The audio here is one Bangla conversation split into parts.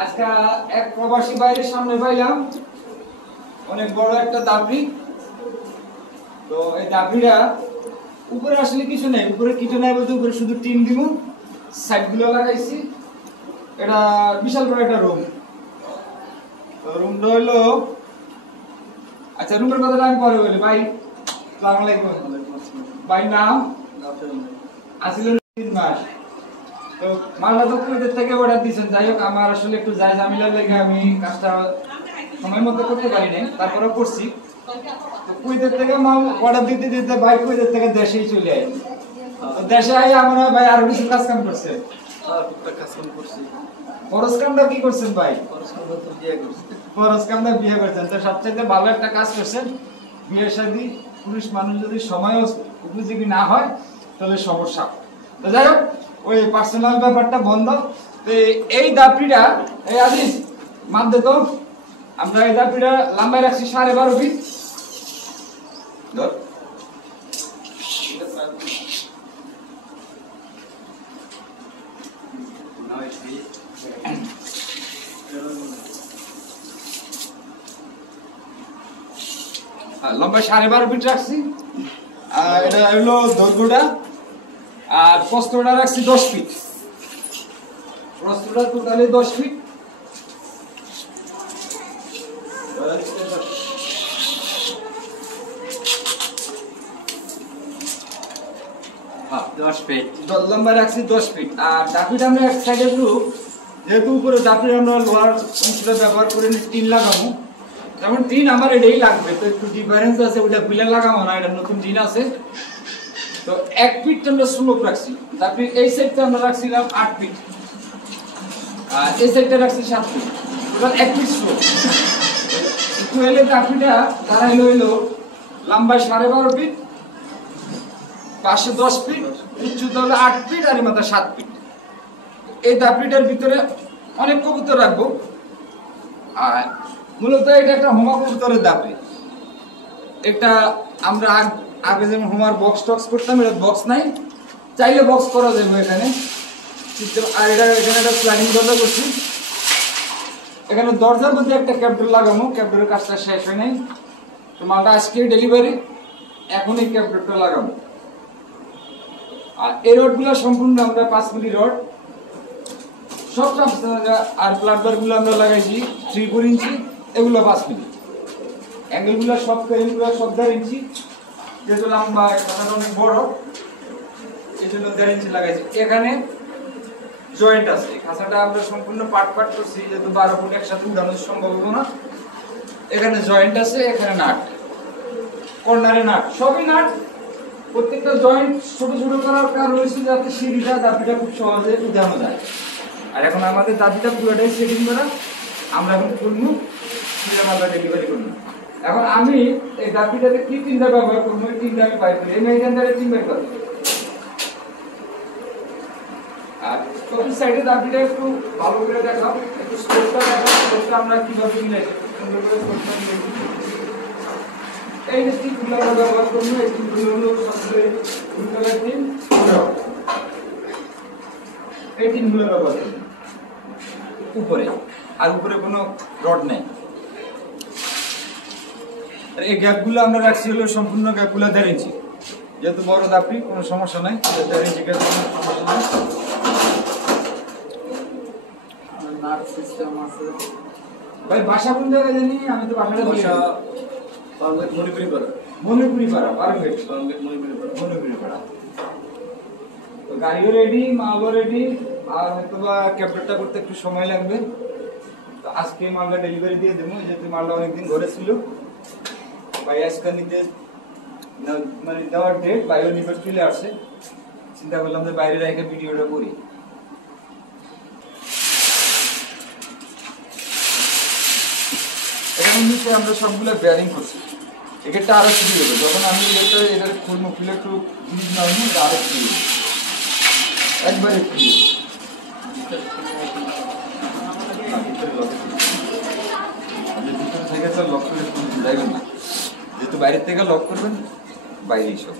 আজকে এক প্রবাসী বাইরের সামনে পাইলাম অনেক বড় একটা দাবি। তো এই দাবিটা উপরে আসলে কিছু নাই, উপরে কিছু নাই বলতে উপরে শুধু টিন দিব, সাইড গুলো লাগাইছি। এটা বিশাল বড় একটা রুম। রুমটা হইলো, আচ্ছা রুমের কথাটা আমি পরে বলি। ভাই আসসালামু আলাইকুম। ভাই নাম আসিল 3 মাস। তো মালটা তো কুয়েতের থেকে অর্ডার দিয়েছেন। যাই হোক আমার আসলে একটু যাই ঝামেলার লেগে আমি কাজটা সময় মতো করতে পারি নাই, তারপরে করছি। তো কুয়েতের থেকে মাল অর্ডার দিতে দিতে ভাই কুয়েতের থেকে দেশেই চলে আই। তো দেশে আই আমার ভাই আরো কিছু কাজ কাম করছে। টুকটাক কাজ কাম করছি। ফরজ কামটা কি করছেন ভাই? ফরজ কামটা তো বিয়ে করছি। ফরজ কামটা বিয়ে করছেন, তো সবচেয়ে ভালো একটা কাজ করছেন। বিয়ে শাদী পুরুষ মানুষ যদি সময় উপযোগী না হয় তাহলে সমস্যা। তো যাই হোক ওই পার্সোনাল ব্যাপারটা বন্ধ। তো এই দাপড়িটা এই আজিজ মাপ দে তো। আমরা এই দাপড়িটা লম্বায় রাখছি 12.5 ফিট। ধর লম্বা 12.5 ফিট রাখছি। আর এটা হলো দৈর্ঘ্যটা, আর প্রস্থটা রাখছি 10 ফিট। প্রস্থটা totally 10 fit. হ্যাঁ 10 ফিট লম্বা রাখছি 10 ফিট। আর দাপিটা আমরা এক সাইডে একটু, যেহেতু উপরে দাপিটা আমরা লোহার অংশটা ব্যবহার করে টিন লাগাবো, যেমন টিন আমার এটাই লাগবে। তো একটু ডিফারেন্স আছে, ওটা পিলার লাগাবো না, এটা নতুন টিন আছে। তো 1 ফিট আমরা স্লোপ রাখছি। তারপরে এই সাইডটা আমরা রাখছিলাম 8 ফিট, আর এই সাইডটা রাখছি 7 ফিট, টোটাল 1 ফিট স্লোপ। একটু এলে দাপিটা দাঁড়াইলো হইলো লম্বায় 12.5 ফিট, পাশে 10 ফিট, উচ্চতা হলো 8 ফিট, আর মাথা 7 ফিট। এই দাপিটার ভিতরে অনেক কবুতর রাখবো। আর মূলত এটা একটা হোমা কবুতরের দাপড়ি। একটা আমরা আগে যেমন হোমার বক্স টক্স করতাম, এটা বক্স নাই, চাইলে বক্স করা যাবে এখানে। আর এটা এখানে একটা প্ল্যানিং দরজা করছি। এখানে দরজার মধ্যে একটা ক্যাপডোর লাগাবো, ক্যাপডোরের কাজটা শেষ হয় নাই। তো মালটা আজকে ডেলিভারি, এখন এই ক্যাপডোরটা লাগাবো। আর এই রডগুলো সম্পূর্ণ আমরা 5 মিলি রড সব। আর প্লাটবার গুলো আমরা লাগাইছি 3-4 ইঞ্চি, এগুলো 5 মিলি। অ্যাঙ্গেল গুলো সব গুলো সব 1.5 ইঞ্চি, যেহেতু লম্বা খাঁচাটা অনেক বড় এই জন্য 1.5 ইঞ্চি লাগাইছি। এখানে জয়েন্ট আছে, খাঁচাটা আমরা সম্পূর্ণ পার্ট পার্ট করছি, যেহেতু 12 ফুট একসাথে উঠানো সম্ভব হবে না। এখানে জয়েন্ট আছে, এখানে নাট, কর্নারে নাট, সবই নাট। প্রত্যেকটা জয়েন্ট ছোট ছোট করার কারণ হয়েছে যাতে সিঁড়িটা দাপিটা খুব সহজে উঠানো যায়। আর এখন আমাদের দাপিটা পুরোটাই সেটিং করা, আমরা এখন খুলবো, খুলে মালটা ডেলিভারি করবো। এখন আমি এই দাপিটাতে কি তিনটা ব্যবহার করবো, এই তিনটা আমি পাই করি। এই মেইনটারে 3 বের করবো। আর প্রতি সাইডে দাপিটা একটু ভালো করে দেখাও, একটু স্পোর্টটা দেখাও, স্পোর্টটা আমরা কিভাবে মিলাইছি সুন্দর করে স্পোর্টটা মিলাইছি। এই যে টিপগুলো আমরা ব্যবহার করবো, এই টিপগুলো হলো সবচেয়ে উল্টালের টিপ। এই টিপগুলো ব্যবহার করবো উপরে, আর উপরে কোনো রড নেই। আর এই গ্যাপগুলো আমরা রাখছি হলো সম্পূর্ণ গ্যাপগুলো 1.5 ইঞ্চি, যেহেতু বড় দাপড়ি কোনো সমস্যা নাই, 1.5 ইঞ্চি গ্যাপ কোনো সমস্যা নাই। নাট সিস্টেম আছে ভাই বাসা কোন জায়গায় জানি? আমি তো বাসাটা বলি মণিপুরি পাড়া। মণিপুরি পাড়া, পারফেক্ট, মণিপুরি পাড়া। তো গাড়িও রেডি, মালও রেডি, আর হয়তো বা ক্যাপচারটা করতে একটু সময় লাগবে। তো আজকে মালটা ডেলিভারি দিয়ে দেবো, যেহেতু মালটা অনেকদিন ঘরে ছিল। ভাই আজকে নিতে মানে দেওয়ার ডেট, বাইরে নিতে চলে আসছে। চিন্তা করলাম যে বাইরে রেখে ভিডিওটা করি। এখানে নিচে আমরা সবগুলো বেয়ারিং করছি। এক্ষেত্রে আরো ফ্রি হবে, যখন আমি এটা খুলবো, খুলে একটু জিনিস না হইনি, আরো ফ্রি হবে, একবারে ফ্রি হবে। ভিতরে থেকে স্যার লক করে যাইবেন না, যেহেতু বাইরের থেকে লক করবেন, বাইরেই সব।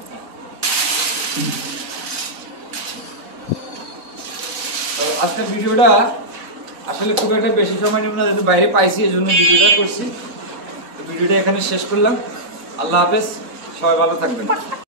আজকের ভিডিওটা আসলে খুব একটা বেশি সময় নেব না, যেহেতু বাইরে পাইছি এই জন্য ভিডিওটা করছি। ভিডিওটা এখানে শেষ করলাম। আল্লাহ হাফেজ, সবাই ভালো থাকবেন।